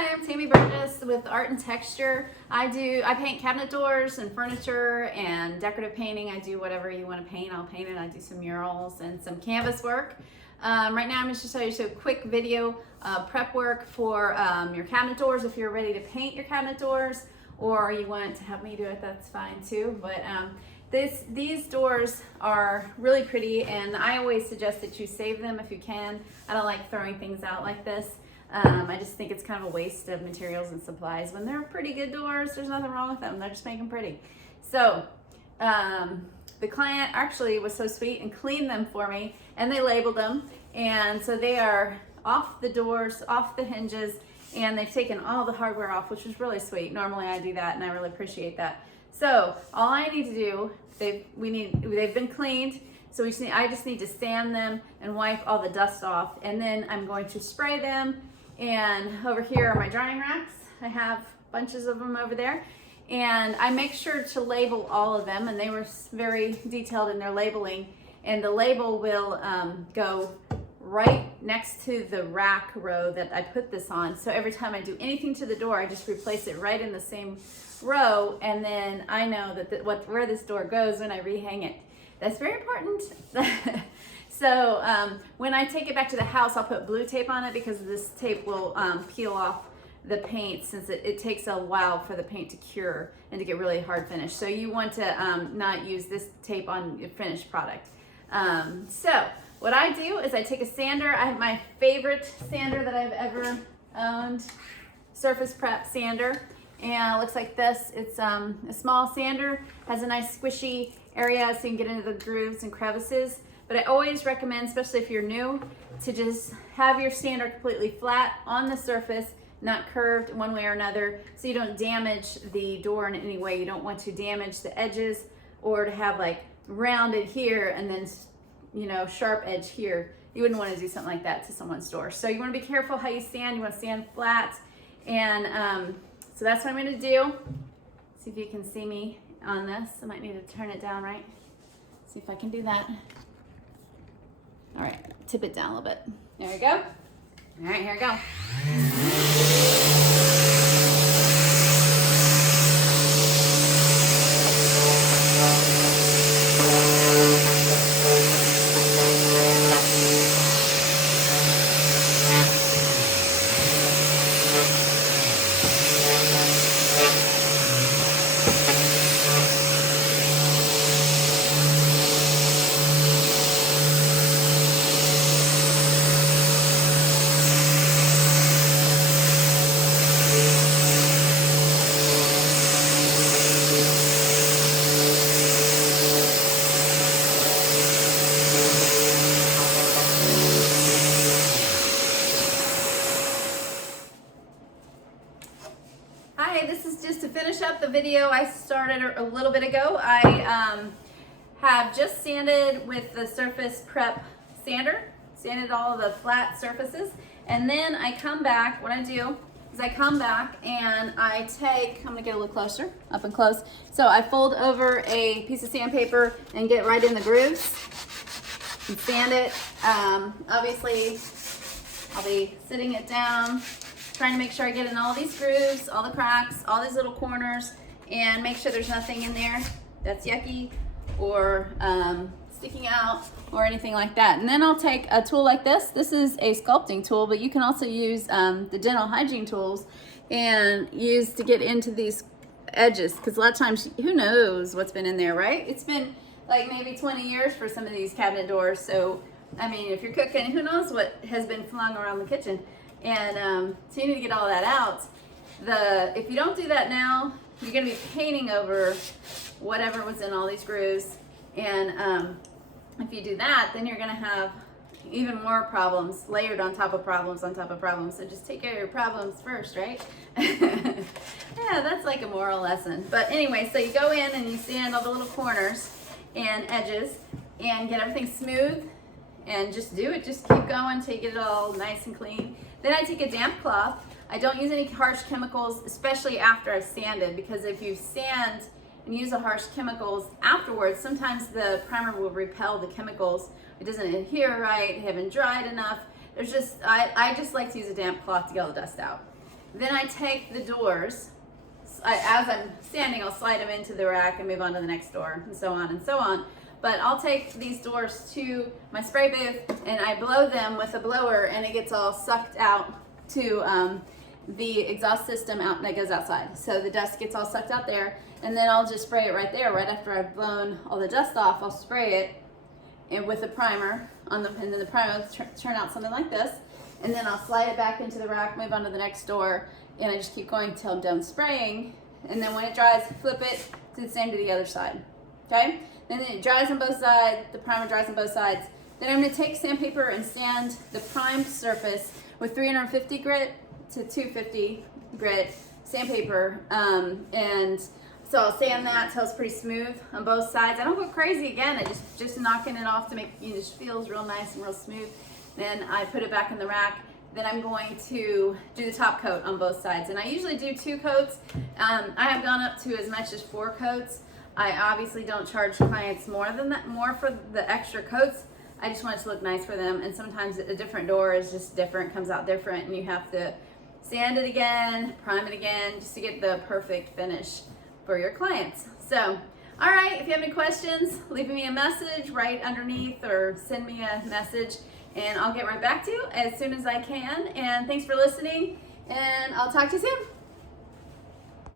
Hi, I'm Tammy Burgess with Art and Texture. I paint cabinet doors and furniture and decorative painting. I do whatever you want to paint, I'll paint it. I do some murals and some canvas work. Right now I'm just going to show you a quick video prep work for your cabinet doors. If you're ready to paint your cabinet doors or you want to have me do it, that's fine too. But these doors are really pretty, and I always suggest that you save them if you can. I don't like throwing things out like this. I just think it's kind of a waste of materials and supplies. When they're pretty good doors, there's nothing wrong with them. They're just making pretty. So the client actually was so sweet and cleaned them for me, and they labeled them. And so they are off the doors, off the hinges, and they've taken all the hardware off, which was really sweet. Normally I do that, and I really appreciate that. So all I need to do, they've been cleaned. So I just need to sand them and wipe all the dust off, and then I'm going to spray them. And over here are my drying racks. I have bunches of them over there, and I make sure to label all of them, and they were very detailed in their labeling, and the label will go right next to the rack row that I put this on. So every time I do anything to the door, I just replace it right in the same row, and then I know that where this door goes when I rehang it. That's very important. So when I take it back to the house, I'll put blue tape on it, because this tape will peel off the paint, since it takes a while for the paint to cure and to get really hard finish. So you want to not use this tape on your finished product. So what I do is I take a sander. I have my favorite sander that I've ever owned, Surface Prep sander. And it looks like this. It's a small sander, has a nice squishy area so you can get into the grooves and crevices. But I always recommend, especially if you're new, to just have your sander completely flat on the surface, not curved one way or another, so you don't damage the door in any way. You don't want to damage the edges, or to have like rounded here and then, you know, sharp edge here. You wouldn't want to do something like that to someone's door. So you want to be careful how you sand. You want to sand flat. And so that's what I'm going to do. See if you can see me on this. I might need to turn it down, right? See if I can do that. All right, tip it down a little bit. There we go. All right, here we go. Hi, this is just to finish up the video I started a little bit ago. I have just sanded with the Surface Prep sander, sanded all of the flat surfaces, and then I come back. What I do is I come back and I take, I'm gonna get a little closer, up and close. So I fold over a piece of sandpaper and get right in the grooves and sand it. Obviously, I'll be sitting it down, trying to make sure I get in all these grooves, all the cracks, all these little corners, and make sure there's nothing in there that's yucky or sticking out or anything like that. And then I'll take a tool like this. This is a sculpting tool, but you can also use the dental hygiene tools and use to get into these edges, because a lot of times, who knows what's been in there, right? It's been like maybe 20 years for some of these cabinet doors. So, I mean, if you're cooking, who knows what has been flung around the kitchen. And so you need to get all that out. If you don't do that now, you're going to be painting over whatever was in all these grooves. And if you do that, then you're going to have even more problems layered on top of problems on top of problems. So just take care of your problems first, right? Yeah, that's like a moral lesson. But anyway, so you go in and you sand all the little corners and edges and get everything smooth, and just do it. Just keep going until you get it all nice and clean. Then I take a damp cloth. I don't use any harsh chemicals, especially after I've sanded, because if you sand and use the harsh chemicals afterwards, sometimes the primer will repel the chemicals. It doesn't adhere right, it haven't dried enough. I just like to use a damp cloth to get all the dust out. Then I take the doors. As I'm standing, I'll slide them into the rack and move on to the next door, and so on and so on. But I'll take these doors to my spray booth and I blow them with a blower, and it gets all sucked out to the exhaust system out that goes outside. So the dust gets all sucked out there, and then I'll just spray it right there. Right after I've blown all the dust off, I'll spray it and with a primer on the, and then the primer will turn out something like this. And then I'll slide it back into the rack, move on to the next door, and I just keep going until I'm done spraying. And then when it dries, flip it, do the same to the other side. Okay? Then it dries on both sides, the primer dries on both sides. Then I'm gonna take sandpaper and sand the primed surface with 350 grit to 250 grit sandpaper. And so I'll sand that till it's pretty smooth on both sides. I don't go crazy again, I just knocking it off to make it just feels real nice and real smooth. Then I put it back in the rack. Then I'm going to do the top coat on both sides. And I usually do 2 coats. I have gone up to as much as 4 coats. I obviously don't charge clients more than that, more for the extra coats. I just want it to look nice for them. And sometimes a different door is just different, comes out different, and you have to sand it again, prime it again, just to get the perfect finish for your clients. So, all right, if you have any questions, leave me a message right underneath or send me a message, and I'll get right back to you as soon as I can. And thanks for listening, and I'll talk to you soon.